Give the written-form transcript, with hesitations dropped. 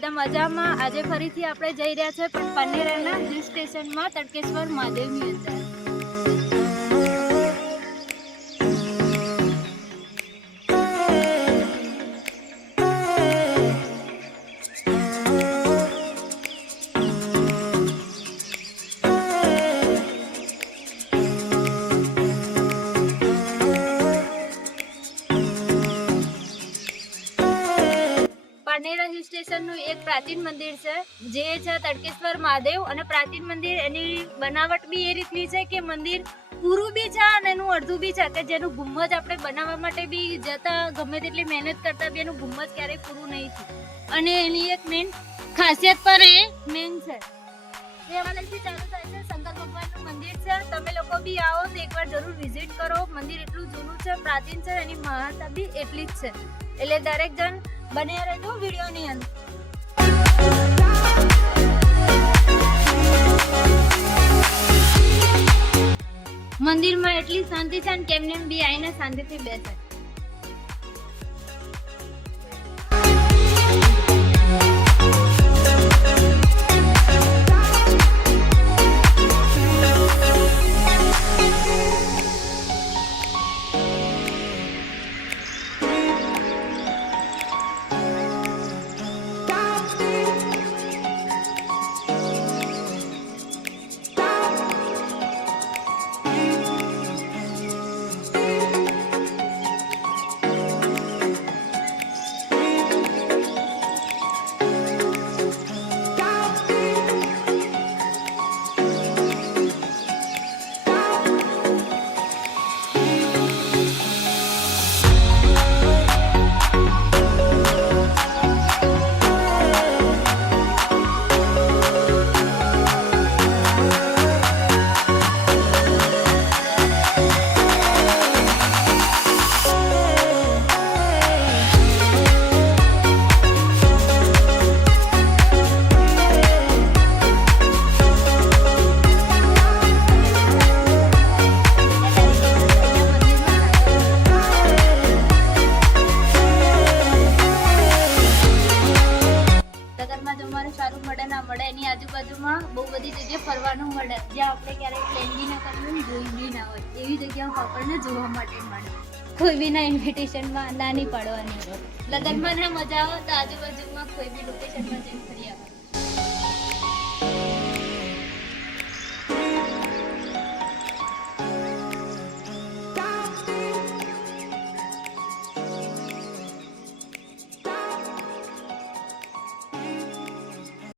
બધા મજામાં. આજે ફરીથી આપણે જઈ રહ્યા છે પણ પારનેરાના હિલ સ્ટેશનમાં તડકેશ્વર મહાદેવની અંદર. પારનેરા હિલ સ્ટેશનનું એક પ્રાચીન મંદિર છે જે છે તડકેશ્વર મહાદેવ. અને પ્રાચીન મંદિર એની બનાવટ બી એ રીતની છે કે મંદિર પૂરું બી છે અને એનું અડધું બી છે કે જેનું ગુંબજ આપણે બનાવવા માટે બી જતા ગમે તેટલી મહેનત કરતા બી એનું ગુંબજ ક્યારેય પૂરું નહીં થયું. અને એની એક મેઇન ખાસિયત પર એ મેઇન છે દેવાલયથી ચાલુ થાય છે. શંકર ભગવાનનું મંદિર છે. તમે લોકો બી આવો તો એકવાર જરૂર વિઝિટ કરો. મંદિર એટલું જૂનું છે, પ્રાચીન છે, એની મહાનતા બી એટલી જ છે. એટલે દરેક જણ બન્યા રહેજો વિડીયોની અંદર. મંદિરમાં એટલી શાંતિ છે ને કેમને બી આવીને શાંતિથી બેસે. સારું મળે ના મળે એની આજુબાજુમાં બહુ બધી જગ્યા ફરવાનું મળે જ્યાં આપણે ક્યારેય પ્લેન બી ના કર્યું ને જોઈ બી ના હોય એવી જગ્યાઓ આપણને જોવા માટે મળે. કોઈ બી ના ઇન્વિટેશનમાં ના નહીં પાડવાની. લગ્નમાં ના મજા આવે તો આજુબાજુમાં કોઈ બી લોકેશનમાં જઈને ફરી આવે.